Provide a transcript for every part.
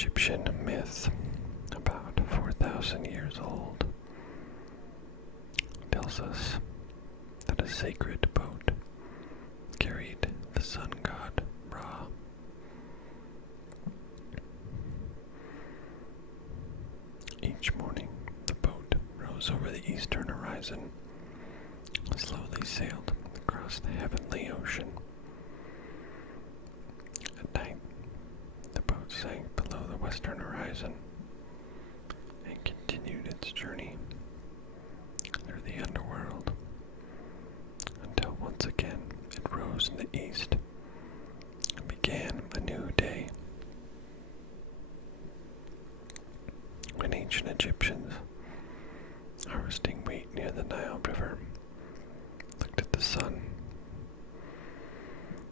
Egyptian myth, about 4,000 years old, tells us that a sacred boat carried the sun god Ra. Each morning, the boat rose over the eastern horizon, slowly sailed across the heavenly ocean. At night, the boat sank below the western horizon and continued its journey through the underworld until once again it rose in the east and began a new day. When ancient Egyptians, harvesting wheat near the Nile River, looked at the sun,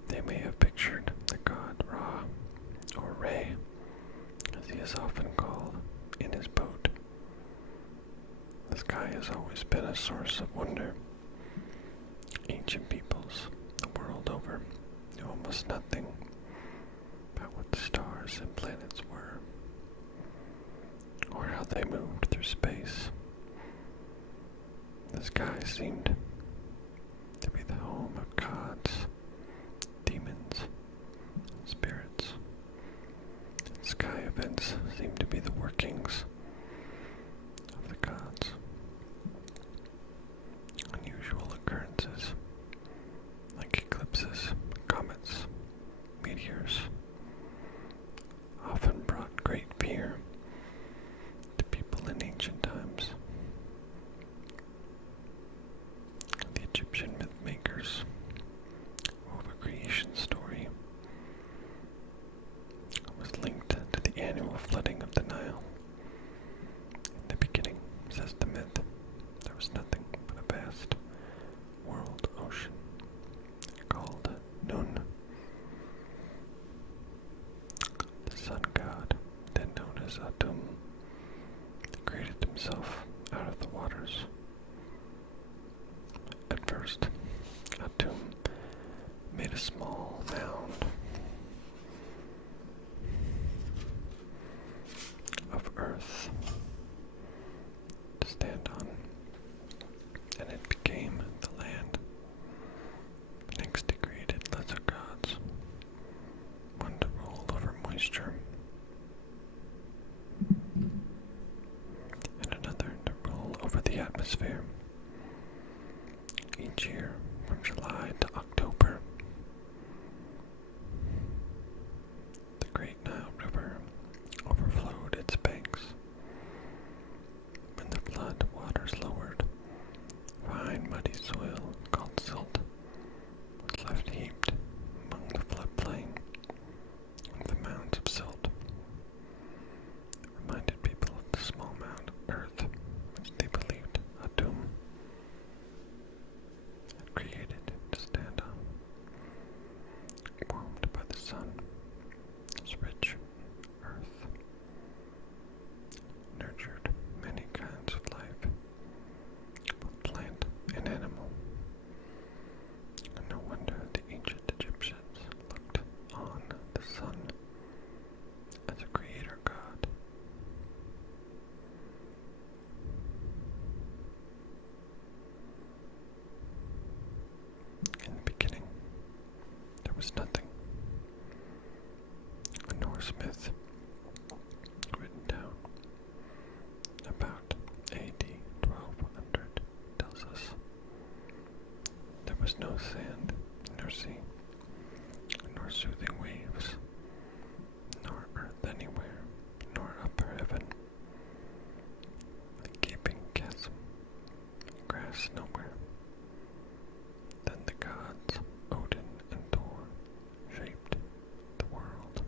they may have pictured the god Ra, or Re, as he is often called, in his boat. The sky has always been a source of wonder. Ancient peoples, the world over, knew almost nothing about what the stars and planets were, or how they moved through space. The sky seemed to be the home of gods, demons, spirits. Sky events seem to be the workings of the gods. Unusual occurrences, like eclipses, comets, meteors, often brought great fear to people in ancient times. The Egyptian myth makers wove a creation story was linked to the annual flooding of the Nile. In the beginning, says the myth, there was nothing but a vast world ocean called Nun. The sun god, then known as Atum, created himself out of the waters. At first, Atum made a small mound of earth to stand on, and it became the land. Next, he created lesser gods, one to rule over moisture, and another to rule over the atmosphere. Each year, from July to October, the Great Nile River overflowed its banks. When the flood waters lowered, fine muddy soil called silt was left heaped among the floodplain of the mounds of silt. It reminded people of the small mound of earth which they believed Atum had created to stand on. Warmed by the sun, its rich earth nurtured many kinds of life, both plant and animal. And no wonder the ancient Egyptians looked on the sun as a creator god. In the beginning, there was nothing. A Norse myth written down about AD 1200 tells us there was no sand, nor sea, nor soothing waves, nor earth anywhere, nor upper heaven, a gaping chasm, grass nowhere. Then the gods, Odin and Thor, shaped the world.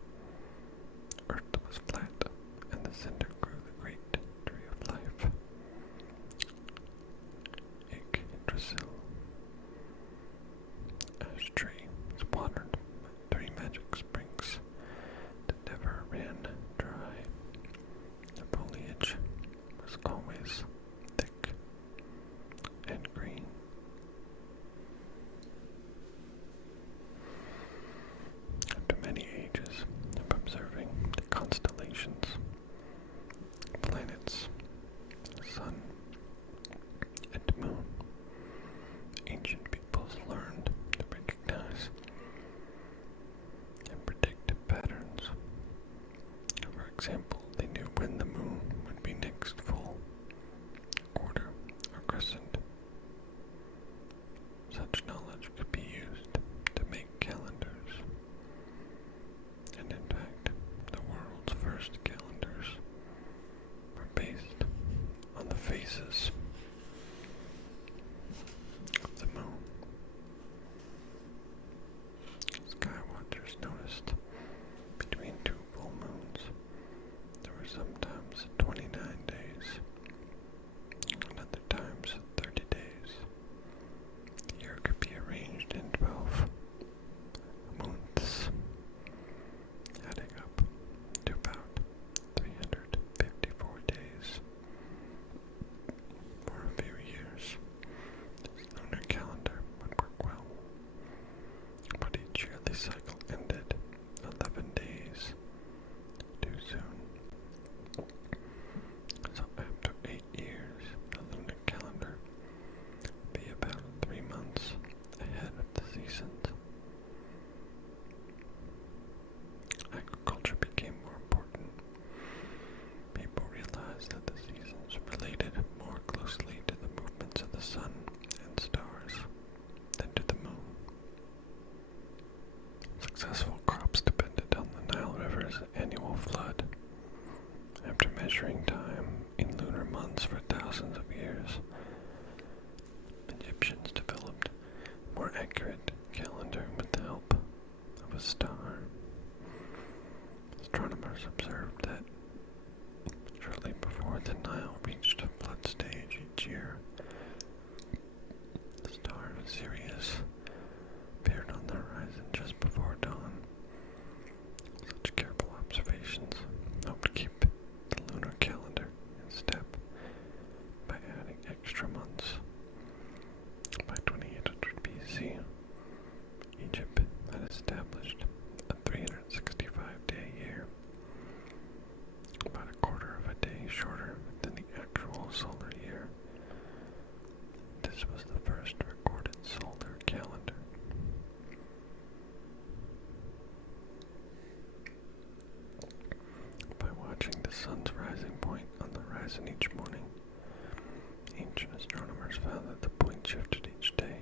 Earth was flat, and the center grew the great tree of life, Yggdrasil. Ash tree was watered by 3 magic springs, Sirius appeared on the horizon just before dawn. Such careful observations helped keep the lunar calendar in step by adding extra months. By 2800 BC, Egypt had established a 365-day year, about a quarter of a day shorter than the actual solar year. This was the first recorded solar calendar. By watching the sun's rising point on the horizon each morning, ancient astronomers found that the point shifted each day.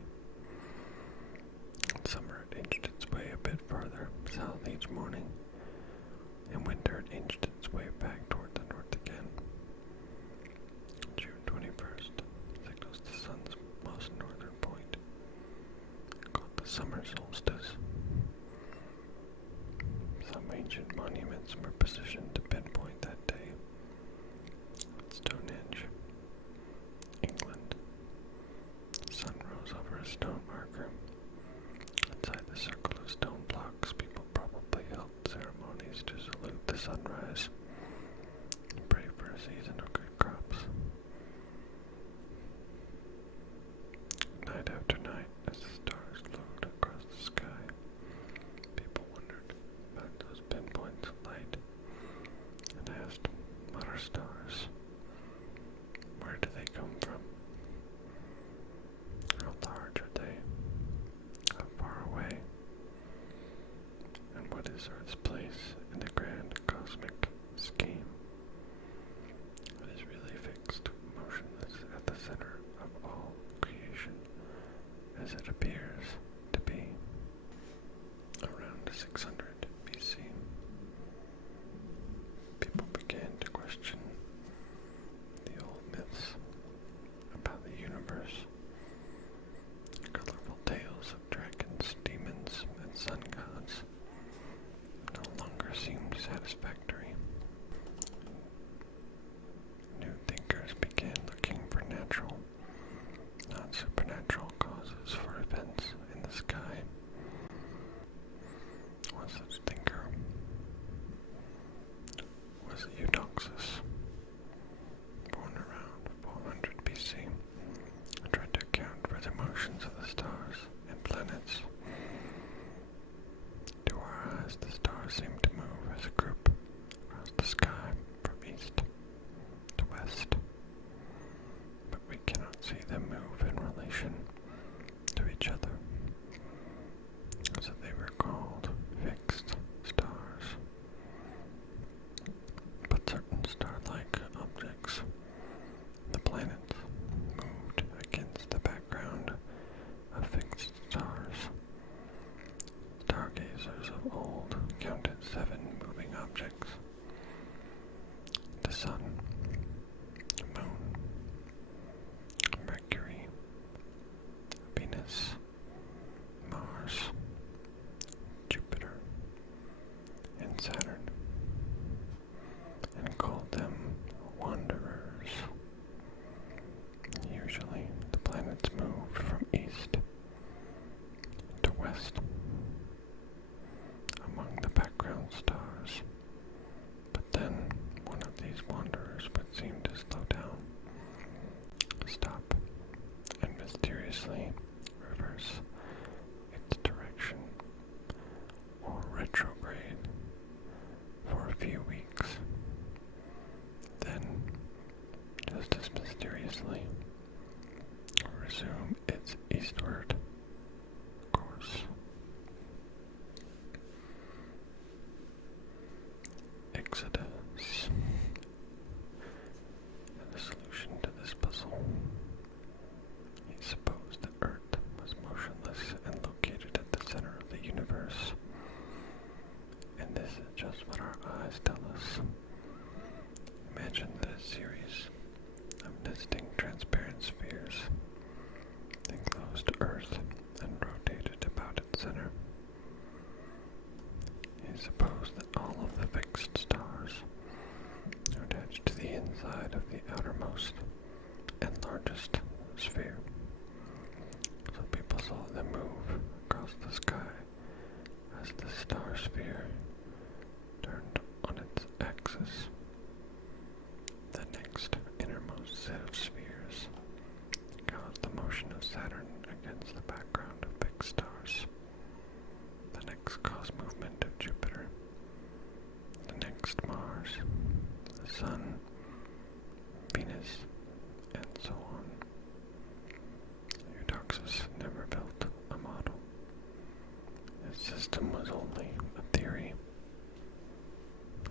In summer it inched its way a bit further south each morning. In winter it inched its way back toward the north again. June 21st signals the sun's most northern point, called the summer solstice. Some ancient monuments were positioned to pinpoint that day. At Stonehenge, England, the sun rose over a stone marker. Inside the circle of stone blocks, people probably held ceremonies to salute the sunrise and pray for a season of good crops. Night after night, as the stars glowed across the sky, people wondered about those pinpoints of light and asked, what are stars? Where do they come from? How large are they? How far away? And what is Earth's place in the grand cosmic scheme? It is really fixed, motionless at the center of all creation, as it appears to be. Around 600 BC, people began to question the old myths about the universe. Colorful tales of dragons, demons, and sun gods no longer seemed satisfactory. New thinkers began looking for natural, not supernatural causes for events in the sky. One such thinker was Eudoxus, born around 400 BC, and tried to account for the motions of the stars and planets. To our eyes, the stars seem to move as a group across the sky from east to west, but we cannot see them move in relation to each other, so they were called fixed stars. But certain star-like objects, the planets, moved against the background of fixed stars. Stargazers of old counted 7 moving objects: the sun, the moon, Mercury, Venus, Mars, Jupiter, and Saturn, and called them wanderers. Usually, the planets moved from east to west among the background stars, but then one of these wanderers would seem to slow down, stop, and mysteriously reverse its direction, or retrograde, for a few weeks. Then, just as mysteriously, resume its eastward course. Exodus. And the solution to this puzzle. He supposed that Earth was motionless and located at the center of the universe. And this is just what our eyes tell us. Imagine that a series of nesting transparent spheres enclosed Earth and rotated about its center. He supposed that all of the fixed stars are attached to the inside of the outermost and largest sphere. So people against the background of big stars. The next caused movement of Jupiter, the next Mars, the Sun, Venus, and so on. Eudoxus never built a model. His system was only a theory,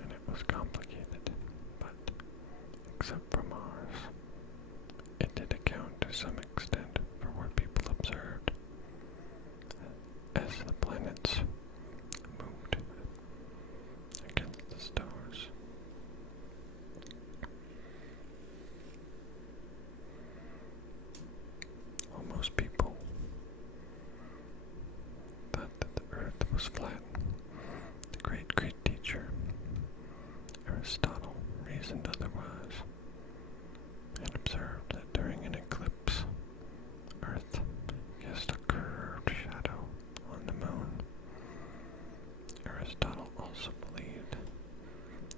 and it was complicated, but except for Mars, it did account to some extent for what people observed as the planets moved against the stars. Well, most people thought that the Earth was flat. The great Greek teacher Aristotle reasoned otherwise and observed that during an eclipse, Earth cast a curved shadow on the moon. Aristotle also believed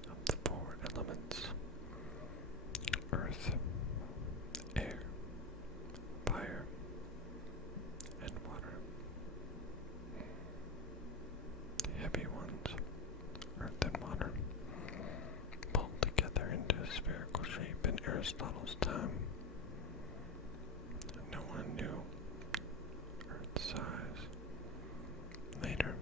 of the four elements: earth, air, fire, and water. The heavy ones, earth and water, pulled together into a spherical shape in Aristotle's time. No one knew Earth's size. Later,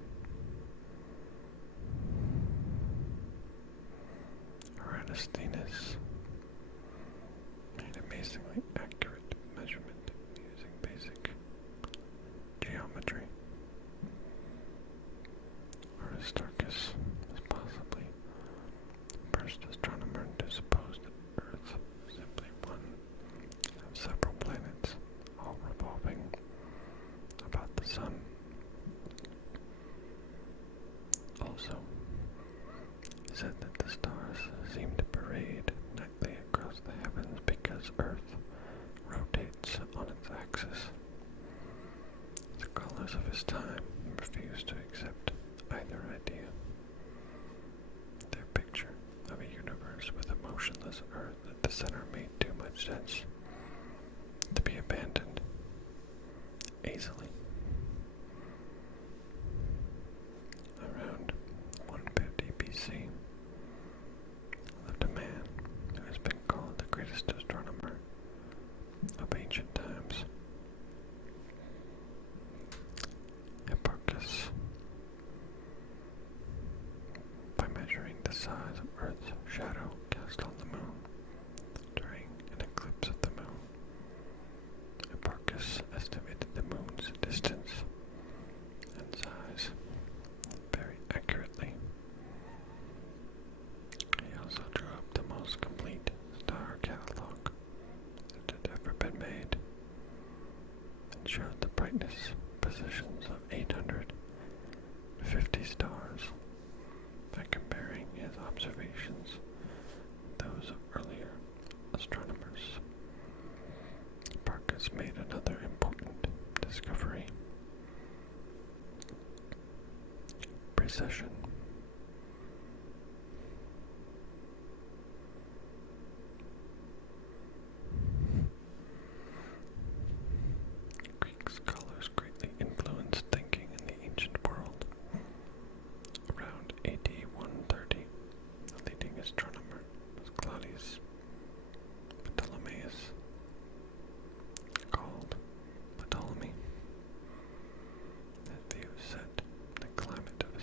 Eratosthenes made amazingly accurate measurement using basic geometry. Aristarchus was possibly the first astronomer to suppose that Earth was simply one of several planets, all revolving about the Sun. Also, he said that the stars seemed to parade nightly across the heavens because Earth rotates on its axis. The scholars of his time refused to accept either idea. Their picture of a universe with a motionless Earth at the center made too much sense to be abandoned easily. Around 150 BC, lived a man who has been called the greatest astronomer of ancient times. Hipparchus. By measuring the size of Earth's shadow cast on the moon during an eclipse of the moon, Hipparchus estimated the moon's distance and size very accurately. He also drew up the most complete star catalog that had ever been made and showed the brightness positions of 850 stars by comparing his observations with those of earlier astronomers. Hipparchus made another important discovery: precession. Greek scholars greatly influenced thinking in the ancient world. Around AD 130, the leading astronomer was Claudius Ptolemaeus, called Ptolemy. His views set the climate of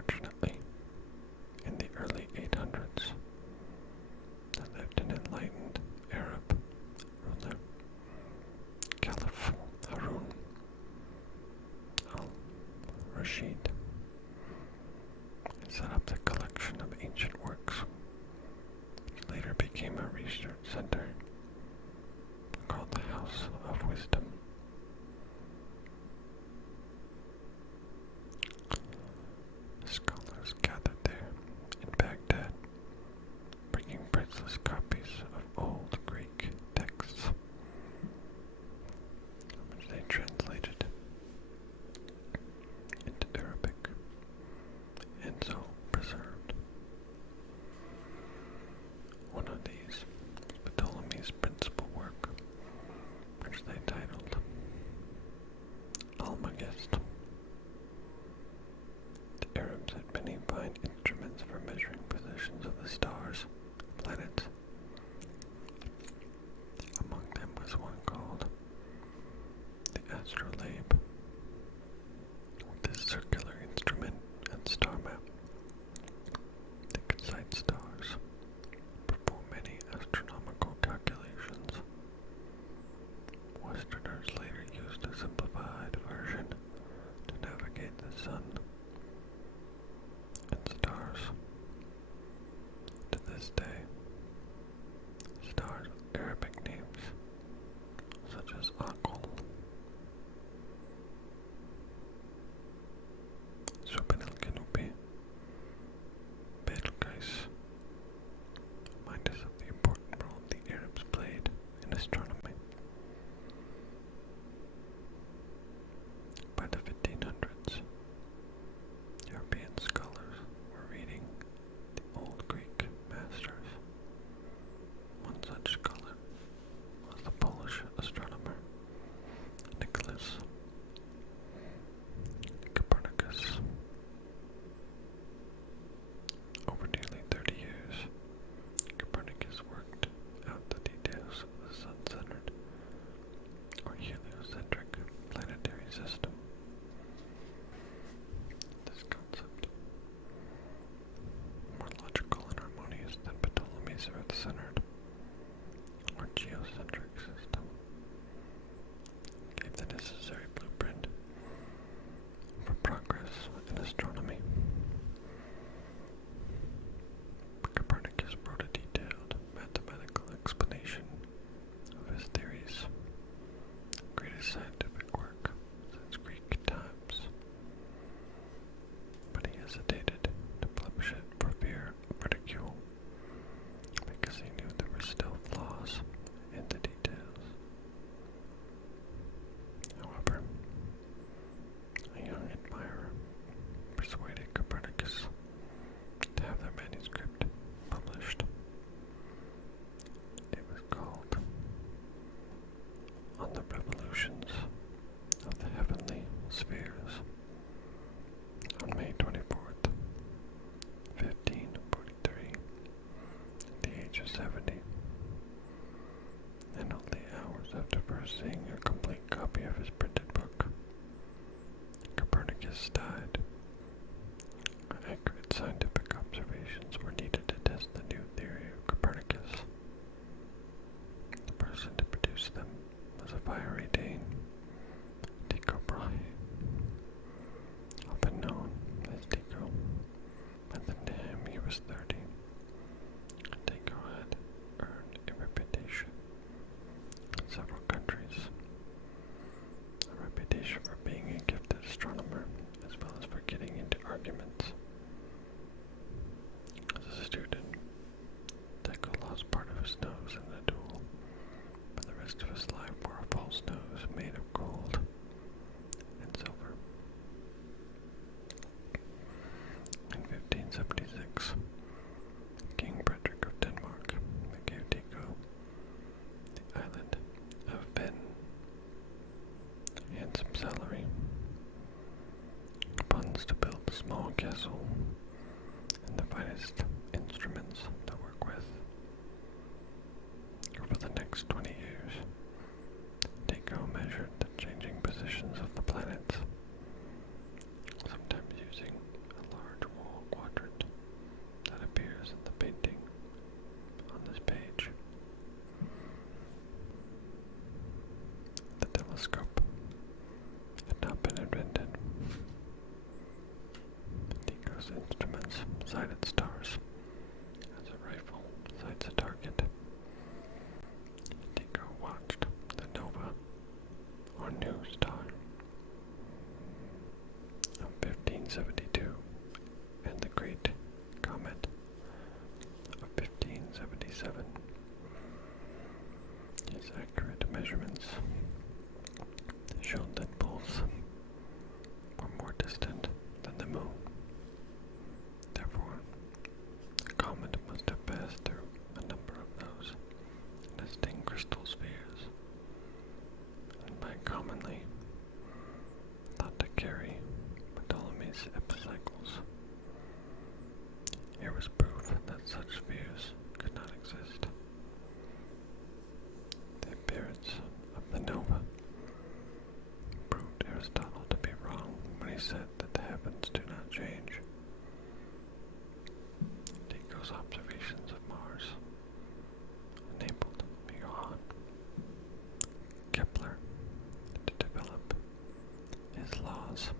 Unfortunately, in the early 800s, there lived an enlightened Arab ruler, Caliph Harun al-Rashid. He set up the collection of ancient works, which later became a research center called the House of Wisdom. Scholars gathered there in Baghdad, bringing priceless copies of old Greek texts, which they translated into Arabic and so preserved. One of these was Ptolemy's principal work, which they titled Almagest. The Arabs had many fine instruments for measuring positions of the stars, planets. Among them was one called the astrolabe. With this circular instrument and star map, they could sight stars, perform many astronomical calculations. Westerners later used a simplified version to navigate the sun and stars. To this day, stars with Arabic names, such as Akul, Subin al-Ganubi, Betelgeuse, remind us of the important role the Arabs played in astronomy. By the 1500s, European scholars were reading the Old Greek masters. One such scholar was the Polish astronomer Nicholas Copernicus. Over nearly 30 years, Copernicus worked out the details of the sun-centered or heliocentric planetary system. This concept, more logical and harmonious than Ptolemy's Earth-centered or geocentric system, gave the necessary blueprint for progress in astronomy. Copernicus wrote a detailed mathematical explanation of his theories, greatest scientific work since Greek times. But he hesitated to publish it for fear of ridicule, because he knew there were still flaws in the details. However, a young admirer persuaded Copernicus to have their manuscript published. It was called On the Revolutions of the Heavenly Spheres. On May 24th, 1543, at the age of 70, and only hours after first seeing a complete copy of his printed book, Copernicus died. Accurate scientific observations were needed to test the new theory of Copernicus. The person to produce them was a fiery Dane, Tycho Brahe, often known as Tycho. At the time he was 30, Tycho had earned a reputation in several countries, a reputation for being a gifted astronomer as well as for getting into arguments. As a student, Tycho lost part of his nose in a duel, but the rest of his life wore a false nose made of gold and silver. In 1576, King Frederick of Denmark gave Tycho the island of Ven, a handsome salary, funds to build a small castle, and the finest instruments to work with. Over the next 20 years, Tycho measured the changing positions of the planets, sometimes using a large guns sighted stars as a rifle sights a target. Tycho watched the nova, or new star, of 1572 and the Great Comet of 1577. His accurate measurements showed that both were more distant than the moon. Therefore, the comet must have passed through a number of those nesting crystal spheres, and by commonly thought to carry Ptolemy's epicycles. Here was proof that such spheres could not exist. The appearance of the nova proved Aristotle to be wrong when he said that the heavens do not change. Tycho's observations of Mars enabled Johann Kepler to develop his laws